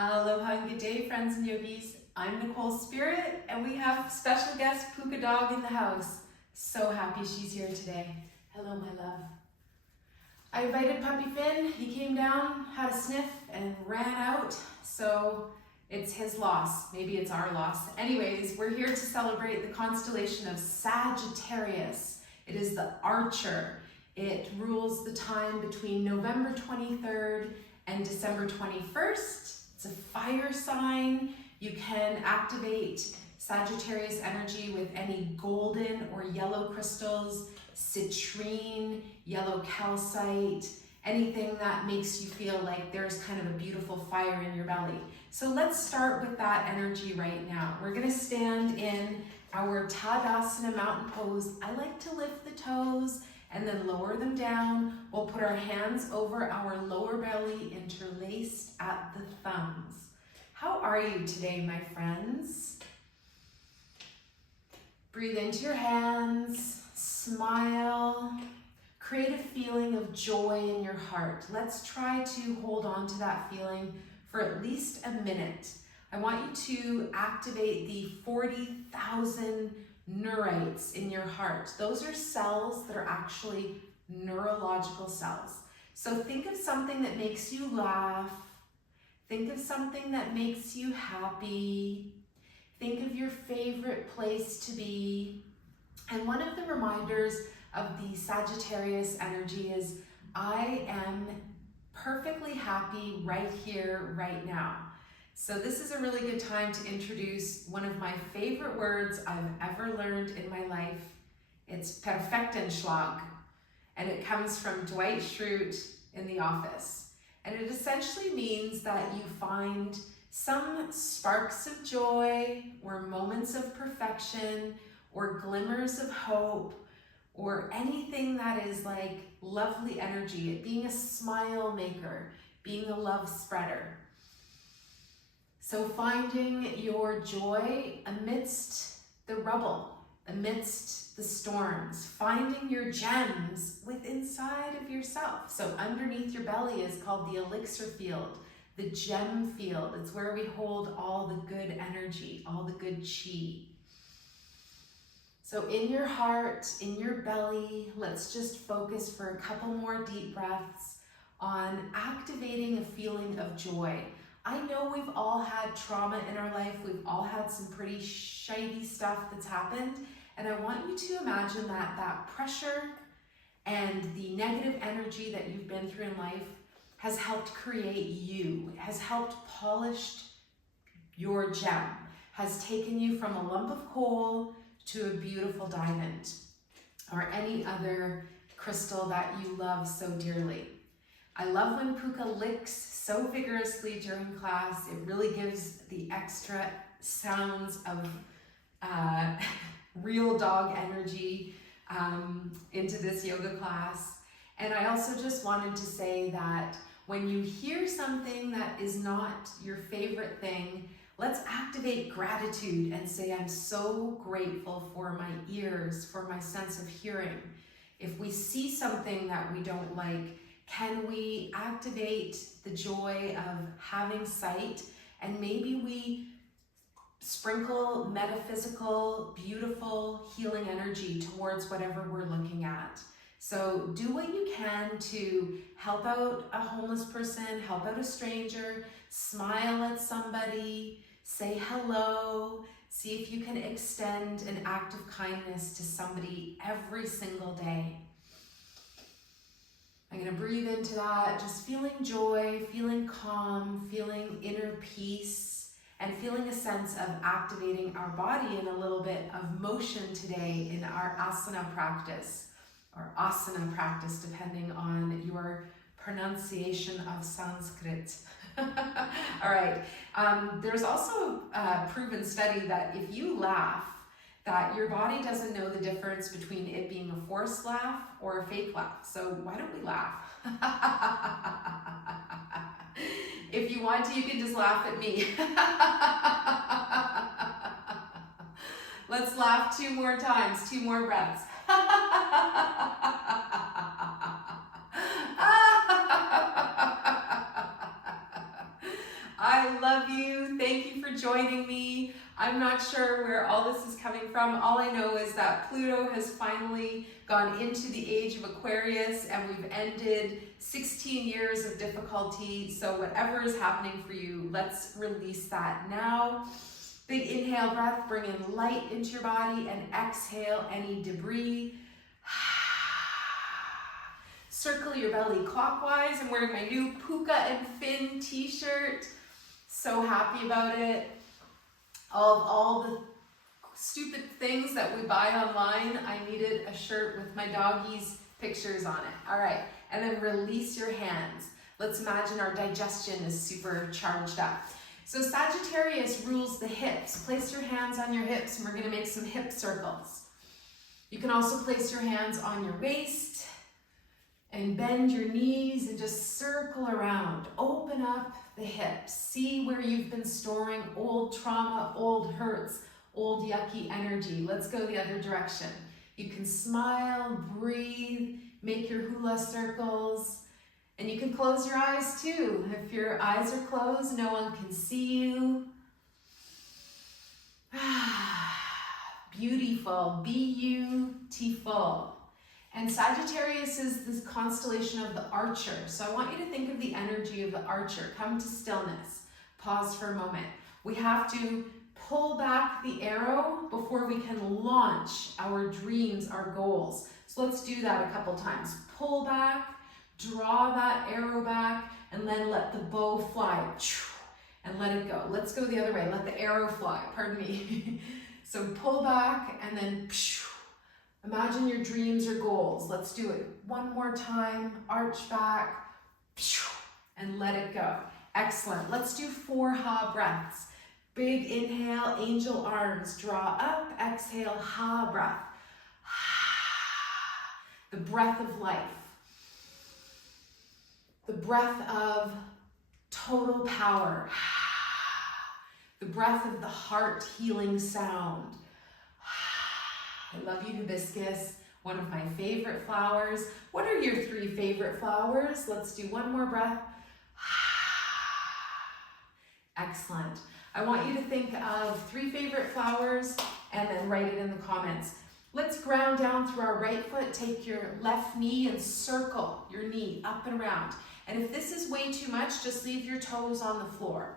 Aloha and good day, friends and yogis. I'm Nicole Spirit, and we have special guest Puka dog in the house. So happy she's here today. Hello, my love. I invited Puppy Finn. He came down, had a sniff, and ran out. So it's his loss. Maybe it's our loss. Anyways, we're here to celebrate the constellation of Sagittarius. It is the Archer. It rules the time between November 23rd and December 21st. It's a fire sign. You can activate Sagittarius energy with any golden or yellow crystals, citrine, yellow calcite, anything that makes you feel like there's kind of a beautiful fire in your belly. So let's start with that energy right now. We're gonna stand in our Tadasana mountain pose. I like to lift the toes and then lower them down. We'll put our hands over our lower belly, interlaced at the thumbs. How are you today, my friends? Breathe into your hands, smile, create a feeling of joy in your heart. Let's try to hold on to that feeling for at least a minute. I want you to activate the 40,000 neurites in your heart. Those are cells that are actually neurological cells. So think of something that makes you laugh. Think of something that makes you happy. Think of your favorite place to be. And one of the reminders of the Sagittarius energy is, I am perfectly happy right here, right now. So this is a really good time to introduce one of my favorite words I've ever learned in my life. It's Perfectenslagg, and it comes from Dwight Schrute in The Office. And it essentially means that you find some sparks of joy or moments of perfection or glimmers of hope or anything that is like lovely energy, being a smile maker, being a love spreader. So finding your joy amidst the rubble, amidst the storms, finding your gems within inside of yourself. So underneath your belly is called the elixir field, the gem field. It's where we hold all the good energy, all the good chi. So in your heart, in your belly, let's just focus for a couple more deep breaths on activating a feeling of joy. I know we've all had trauma in our life. We've all had some pretty shitey stuff that's happened. And I want you to imagine that that pressure and the negative energy that you've been through in life has helped create you, has helped polish your gem, has taken you from a lump of coal to a beautiful diamond or any other crystal that you love so dearly. I love when Puka licks so vigorously during class. It really gives the extra sounds of real dog energy into this yoga class. And I also just wanted to say that when you hear something that is not your favorite thing, let's activate gratitude and say, I'm so grateful for my ears, for my sense of hearing. If we see something that we don't like, can we activate the joy of having sight, and maybe we sprinkle metaphysical, beautiful, healing energy towards whatever we're looking at. So do what you can to help out a homeless person, help out a stranger, smile at somebody, say hello, see if you can extend an act of kindness to somebody every single day. I'm going to breathe into that, just feeling joy, feeling calm, feeling inner peace, and feeling a sense of activating our body in a little bit of motion today in our asana practice, or asana practice, depending on your pronunciation of Sanskrit. All right. There's also a proven study that if you laugh, that your body doesn't know the difference between it being a forced laugh or a fake laugh. So why don't we laugh? If you want to, you can just laugh at me. Let's laugh 2 more times, 2 more breaths. I love you. Thank you for joining me. I'm not sure where all this is coming from. All I know is that Pluto has finally gone into the age of Aquarius and we've ended 16 years of difficulty. So whatever is happening for you, let's release that now. Big inhale breath, bring in light into your body, and exhale any debris. Circle your belly clockwise. I'm wearing my new Puka and Fin t-shirt. So happy about it. All the stupid things that we buy online, I needed a shirt with my doggies' pictures on it. All right, and then release your hands. Let's imagine our digestion is super charged up. So Sagittarius rules the hips. Place your hands on your hips and we're gonna make some hip circles. You can also place your hands on your waist and bend your knees and just circle around. Open up the hips. See where you've been storing old trauma, old hurts, old yucky energy. Let's go the other direction. You can smile, breathe, make your hula circles, and you can close your eyes too. If your eyes are closed, no one can see you. Beautiful, beautiful. And Sagittarius is this constellation of the archer. So I want you to think of the energy of the archer. Come to stillness. Pause for a moment. We have to pull back the arrow before we can launch our dreams, our goals. So let's do that a couple times. Pull back, draw that arrow back, and then let the bow fly. And let it go. Let's go the other way. Let the arrow fly. Pardon me. So pull back and then imagine your dreams or goals. Let's do it one more time. Arch back and let it go. Excellent. Let's do 4 ha breaths. Big inhale, angel arms. Draw up, exhale, ha breath. The breath of life. The breath of total power. The breath of the heart healing sound. I love you, hibiscus, one of my favorite flowers. What are your 3 favorite flowers? Let's do one more breath. Excellent. I want you to think of 3 favorite flowers and then write it in the comments. Let's ground down through our right foot. Take your left knee and circle your knee up and around. And if this is way too much, just leave your toes on the floor.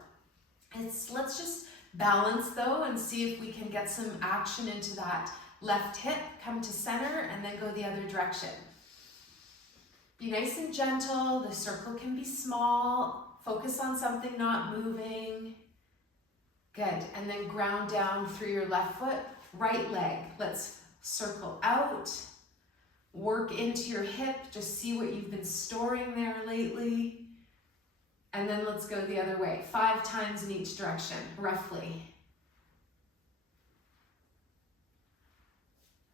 Let's just balance though and see if we can get some action into that left hip. Come to center and then go the other direction. Be nice and gentle. The circle can be small. Focus on something not moving. Good. And then ground down through your left foot. Right leg. Let's circle out. Work into your hip. Just see what you've been storing there lately. And then let's go the other way. 5 times in each direction, roughly.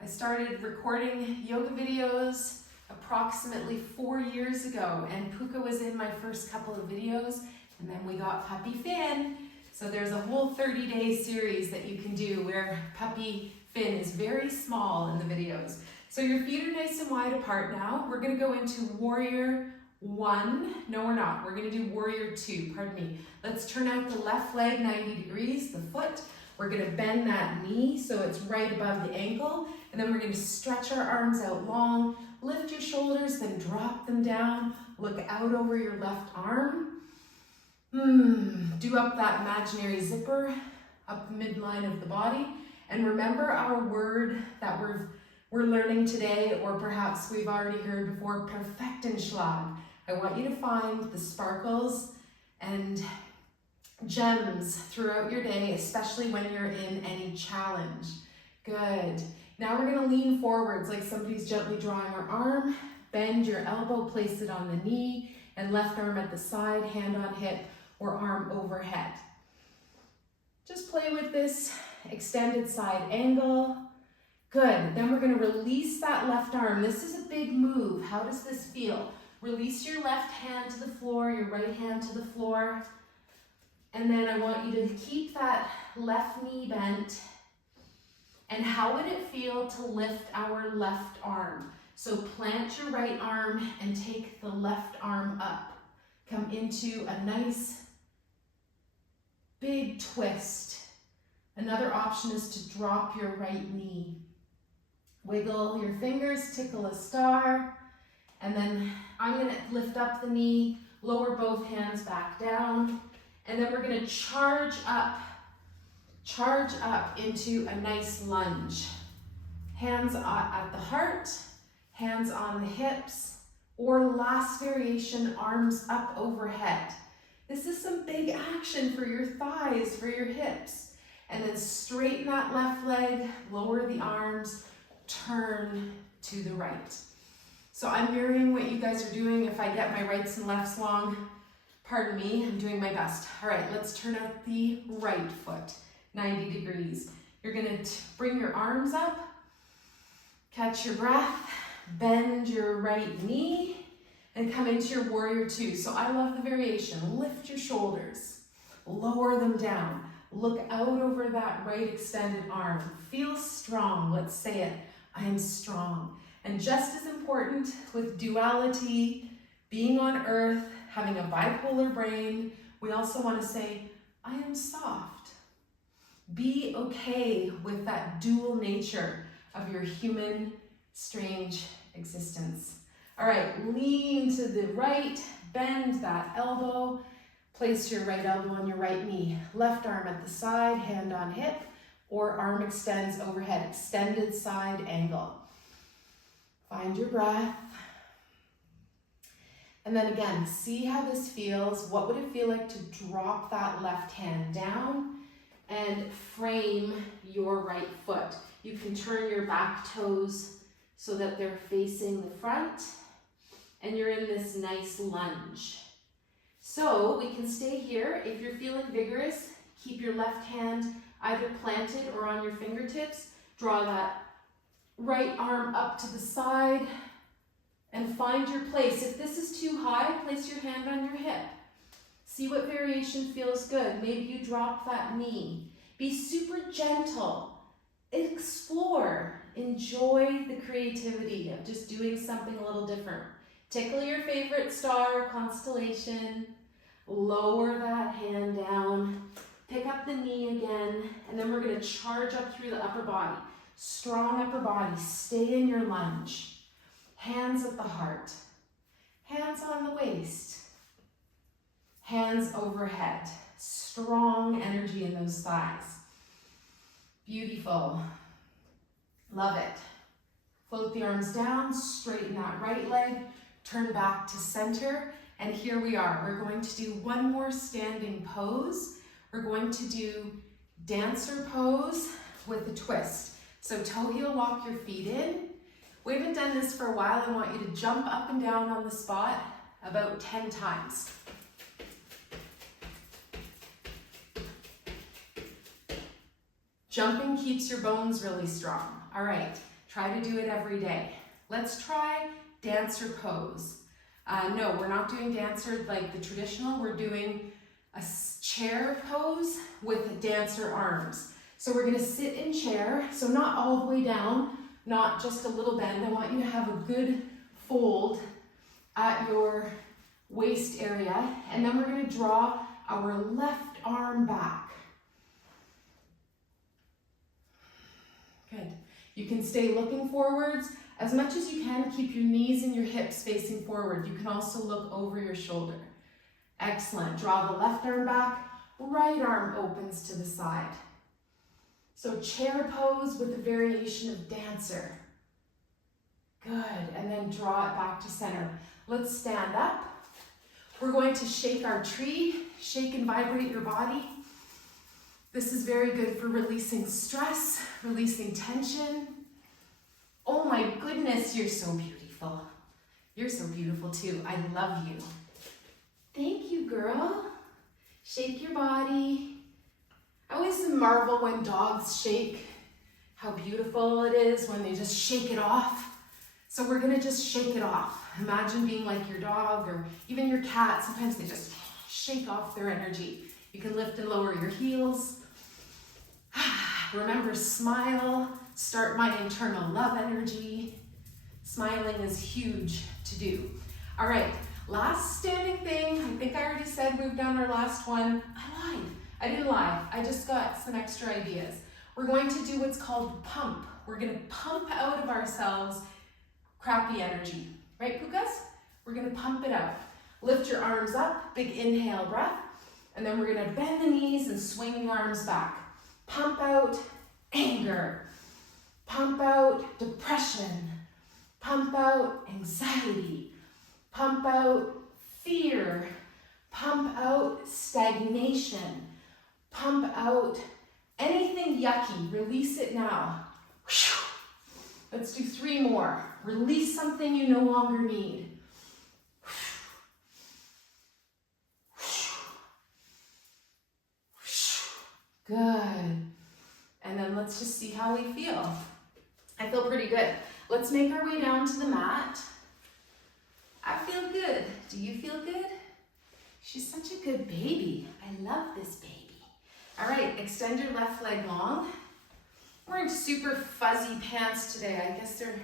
I started recording yoga videos approximately 4 years ago, and Puka was in my first couple of videos, and then we got Puppy Finn. So there's a whole 30-day series that you can do where Puppy Finn is very small in the videos. So your feet are nice and wide apart now. We're gonna go into Warrior 1. No, we're not. We're gonna do Warrior 2, pardon me. Let's turn out the left leg 90 degrees, the foot. We're gonna bend that knee so it's right above the ankle. And then we're gonna stretch our arms out long. Lift your shoulders, then drop them down. Look out over your left arm. Do up that imaginary zipper up the midline of the body. And remember our word that we're learning today, or perhaps we've already heard before, Perfectenslagg. I want you to find the sparkles and gems throughout your day, especially when you're in any challenge. Good. Now we're gonna lean forwards like somebody's gently drawing our arm. Bend your elbow, place it on the knee, and left arm at the side, hand on hip, or arm overhead. Just play with this extended side angle. Good. Then we're going to release that left arm. This is a big move. How does this feel? Release your left hand to the floor, your right hand to the floor. And then I want you to keep that left knee bent. And how would it feel to lift our left arm? So plant your right arm and take the left arm up. Come into a nice big twist. Another option is to drop your right knee. Wiggle your fingers, tickle a star, and then I'm going to lift up the knee, lower both hands back down, and then we're going to charge up into a nice lunge. Hands at the heart, hands on the hips, or last variation, arms up overhead. This is some big action for your thighs, for your hips. And then straighten that left leg, lower the arms, turn to the right. So I'm mirroring what you guys are doing. If I get my rights and lefts wrong, pardon me, I'm doing my best. All right, let's turn out the right foot, 90 degrees. You're gonna bring your arms up, catch your breath, bend your right knee, and come into your warrior two. So I love the variation. Lift your shoulders, lower them down. Look out over that right extended arm. Feel strong. Let's say it. I am strong. And just as important with duality, being on earth, having a bipolar brain, we also want to say, I am soft. Be okay with that dual nature of your human, strange existence. All right, lean to the right, bend that elbow. Place your right elbow on your right knee. Left arm at the side, hand on hip, or arm extends overhead, extended side angle. Find your breath. And then again, see how this feels. What would it feel like to drop that left hand down and frame your right foot? You can turn your back toes so that they're facing the front, and you're in this nice lunge. So we can stay here. If you're feeling vigorous, keep your left hand either planted or on your fingertips. Draw that right arm up to the side and find your place. If this is too high, place your hand on your hip. See what variation feels good. Maybe you drop that knee. Be super gentle. Explore. Enjoy the creativity of just doing something a little different. Tickle your favorite star, constellation. Lower that hand down. Pick up the knee again. And then we're going to charge up through the upper body. Strong upper body. Stay in your lunge. Hands at the heart. Hands on the waist. Hands overhead. Strong energy in those thighs. Beautiful. Love it. Float the arms down. Straighten that right leg. Turn back to center. And here we are. We're going to do one more standing pose. We're going to do dancer pose with a twist. So toe heel walk your feet in. We haven't done this for a while. I want you to jump up and down on the spot about 10 times. Jumping keeps your bones really strong. All right, try to do it every day. Let's try dancer pose. No, we're not doing dancer like the traditional. We're doing a chair pose with dancer arms. So we're gonna sit in chair, so not all the way down, not just a little bend. I want you to have a good fold at your waist area. And then we're gonna draw our left arm back. Good. You can stay looking forwards. As much as you can, keep your knees and your hips facing forward. You can also look over your shoulder. Excellent. Draw the left arm back, right arm opens to the side. So chair pose with a variation of dancer. Good. And then draw it back to center. Let's stand up. We're going to shake our tree. Shake and vibrate your body. This is very good for releasing stress, releasing tension. Oh my goodness, you're so beautiful. You're so beautiful too. I love you. Thank you, girl. Shake your body. I always marvel when dogs shake, how beautiful it is when they just shake it off. So we're gonna just shake it off. Imagine being like your dog or even your cat. Sometimes they just shake off their energy. You can lift and lower your heels. Remember, smile. Start my internal love energy. Smiling is huge to do. All right, last standing thing. I think I already said we've done our last one. I lied. I didn't lie, I just got some extra ideas. We're going to do what's called pump. We're gonna pump out of ourselves crappy energy. Right, Pukas? We're gonna pump it out. Lift your arms up, big inhale breath, and then we're gonna bend the knees and swing the arms back. Pump out anger. Pump out depression. Pump out anxiety. Pump out fear. Pump out stagnation. Pump out anything yucky. Release it now. Let's do 3 more. Release something you no longer need. Good. And then let's just see how we feel. I feel pretty good. Let's make our way down to the mat. I feel good. Do you feel good? She's such a good baby. I love this baby. All right, extend your left leg long. I'm wearing super fuzzy pants today. I guess they're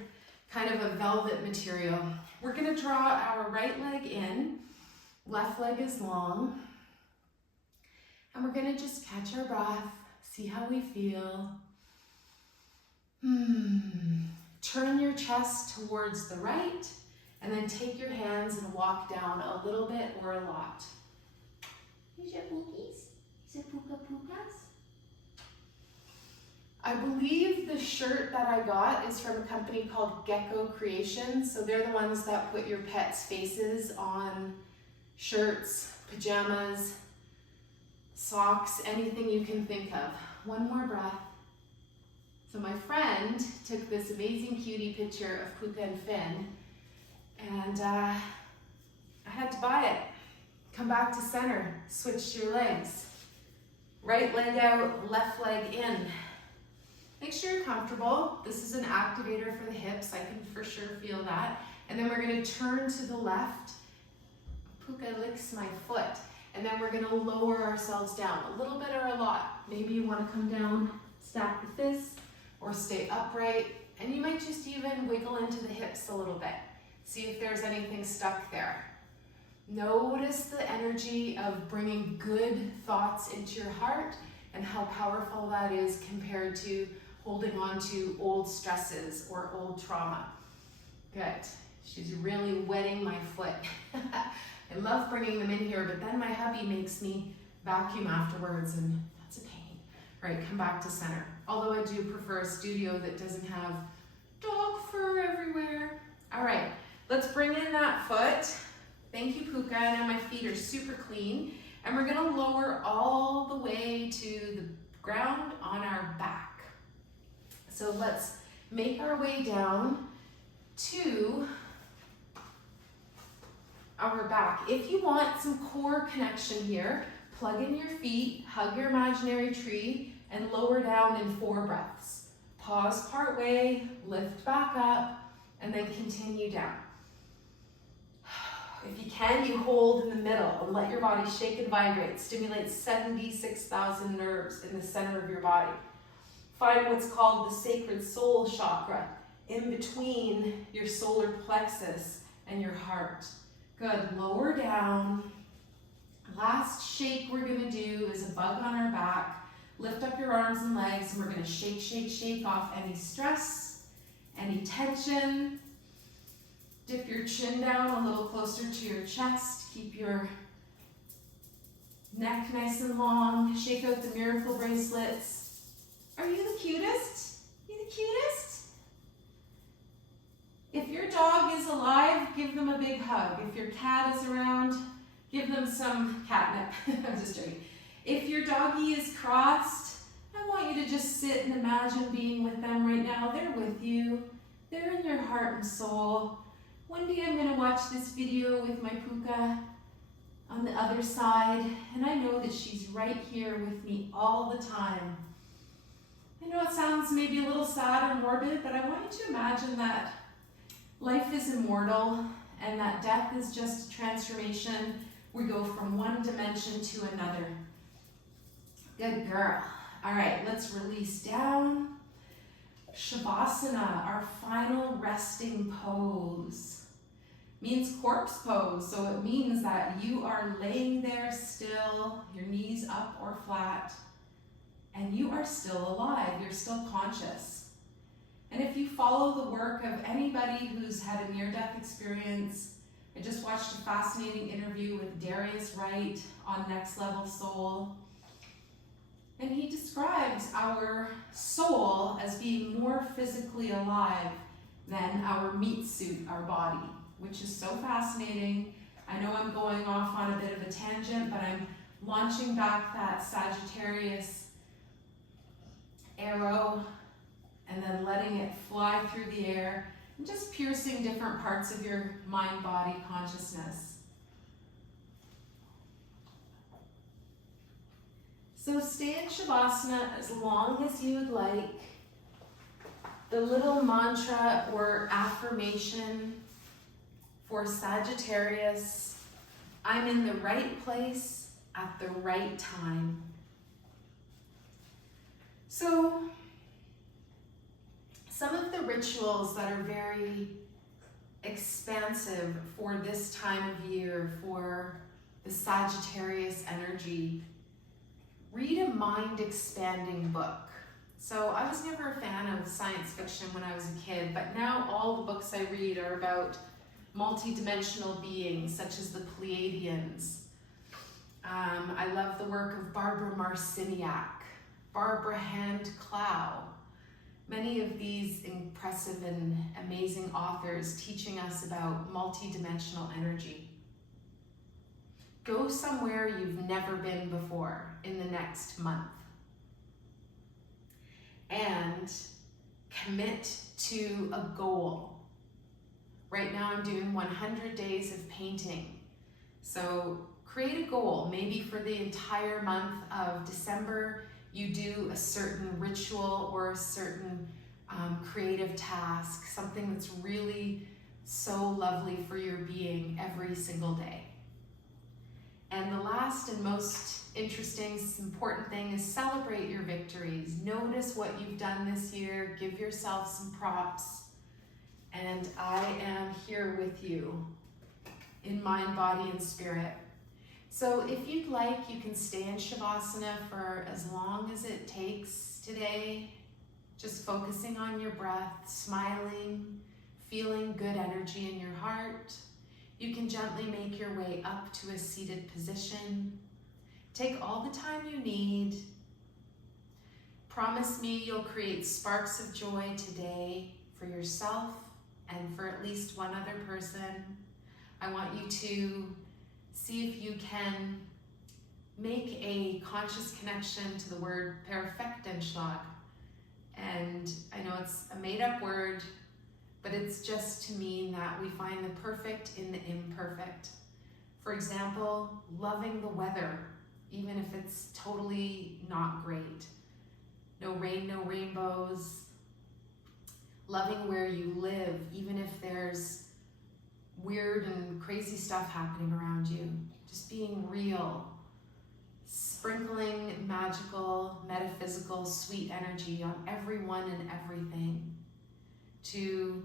kind of a velvet material. We're gonna draw our right leg in. Left leg is long. And we're gonna just catch our breath, see how we feel. Turn your chest towards the right, and then take your hands and walk down a little bit or a lot. Is it Pookies? Is it Puka Pukas? I believe the shirt that I got is from a company called Gecko Creations. So they're the ones that put your pets' faces on shirts, pajamas, socks, anything you can think of. One more breath. So my friend took this amazing cutie picture of Puka and Finn, and I had to buy it. Come back to center, switch your legs. Right leg out, left leg in. Make sure you're comfortable. This is an activator for the hips. I can for sure feel that. And then we're gonna turn to the left. Puka licks my foot. And then we're gonna lower ourselves down, a little bit or a lot. Maybe you wanna come down, stack the fists, or stay upright. And you might just even wiggle into the hips a little bit. See if there's anything stuck there. Notice the energy of bringing good thoughts into your heart and how powerful that is compared to holding on to old stresses or old trauma. Good. She's really wetting my foot. I love bringing them in here, but then my hubby makes me vacuum afterwards, and that's a pain. All right, come back to center. Although I do prefer a studio that doesn't have dog fur everywhere. All right, let's bring in that foot. Thank you, Puka. Now my feet are super clean, and we're gonna lower all the way to the ground on our back. So let's make our way down to our back. If you want some core connection here, plug in your feet, hug your imaginary tree, and lower down in 4 breaths. Pause part way, lift back up, and then continue down. If you can, you hold in the middle and let your body shake and vibrate. Stimulate 76,000 nerves in the center of your body. Find what's called the sacred soul chakra in between your solar plexus and your heart. Good, lower down. Last shake we're gonna do is a bug on our back. Lift up your arms and legs, and we're gonna shake, shake, shake off any stress, any tension. Dip your chin down a little closer to your chest. Keep your neck nice and long. Shake out the miracle bracelets. Are you the cutest? You the cutest? If your dog is alive, give them a big hug. If your cat is around, give them some catnip. I'm just joking. If your doggy is crossed, I want you to just sit and imagine being with them right now. They're with you. They're in your heart and soul. One day I'm gonna watch this video with my Puka on the other side, and I know that she's right here with me all the time. I know it sounds maybe a little sad or morbid, but I want you to imagine that life is immortal and that death is just a transformation. We go from one dimension to another. Good girl. All right, let's release down. Shavasana, our final resting pose. means corpse pose. So it means that you are laying there still, your knees up or flat, and you are still alive, you're still conscious. And if you follow the work of anybody who's had a near-death experience, I just watched a fascinating interview with Darius Wright on Next Level Soul. And he describes our soul as being more physically alive than our meat suit, our body, which is so fascinating. I know I'm going off on a bit of a tangent, but I'm launching back that Sagittarius arrow and then letting it fly through the air and just piercing different parts of your mind-body consciousness. So stay in Shavasana as long as you would like. The little mantra or affirmation for Sagittarius: I'm in the right place at the right time. So, some of the rituals that are very expansive for this time of year, for the Sagittarius energy, read a mind-expanding book. So I was never a fan of science fiction when I was a kid, but now all the books I read are about multi-dimensional beings, such as the Pleiadians. I love the work of Barbara Marciniak, Barbara Hand Clow, many of these impressive and amazing authors teaching us about multi-dimensional energy. Go somewhere you've never been before in the next month and commit to a goal. Right now I'm doing 100 days of painting. So create a goal, maybe for the entire month of December. You do a certain ritual or a certain creative task, something that's really so lovely for your being every single day. And the last and most interesting, important thing is celebrate your victories. Notice what you've done this year. Give yourself some props. And I am here with you in mind, body, and spirit. So if you'd like, you can stay in Shavasana for as long as it takes today, just focusing on your breath, smiling, feeling good energy in your heart. You can gently make your way up to a seated position. Take all the time you need. Promise me you'll create sparks of joy today for yourself and for at least one other person. I want you to see if you can make a conscious connection to the word Perfectenslagg. And I know it's a made-up word, but it's just to mean that we find the perfect in the imperfect. For example, loving the weather, even if it's totally not great. No rain, no rainbows. Loving where you live, even if there's weird and crazy stuff happening around you. Just being real. Sprinkling magical, metaphysical, sweet energy on everyone and everything. To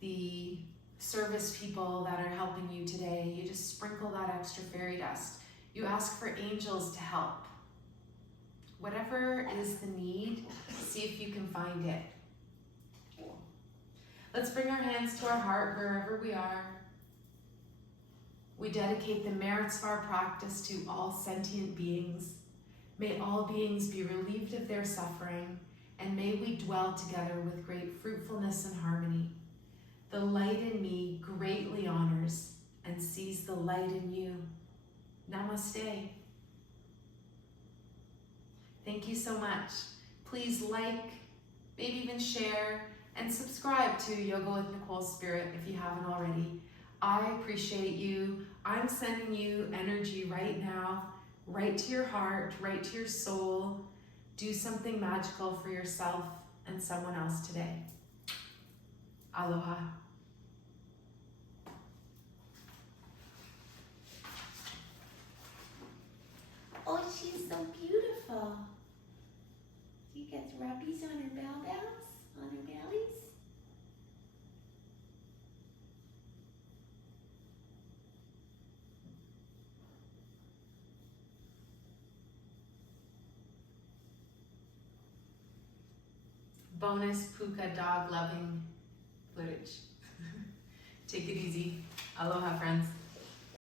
the service people that are helping you today, you just sprinkle that extra fairy dust. You ask for angels to help. Whatever is the need, see if you can find it. Let's bring our hands to our heart wherever we are. We dedicate the merits of our practice to all sentient beings. May all beings be relieved of their suffering, and may we dwell together with great fruitfulness and harmony. The light in me greatly honors and sees the light in you. Namaste. Thank you so much. Please like, maybe even share, and subscribe to Yoga with Nicole Spirit if you haven't already. I appreciate you. I'm sending you energy right now, right to your heart, right to your soul. Do something magical for yourself and someone else today. Aloha. Oh, she's so beautiful. She gets rubbies on her bells, on her bellies. bonus Puka dog loving footage. Take it easy. Aloha, friends.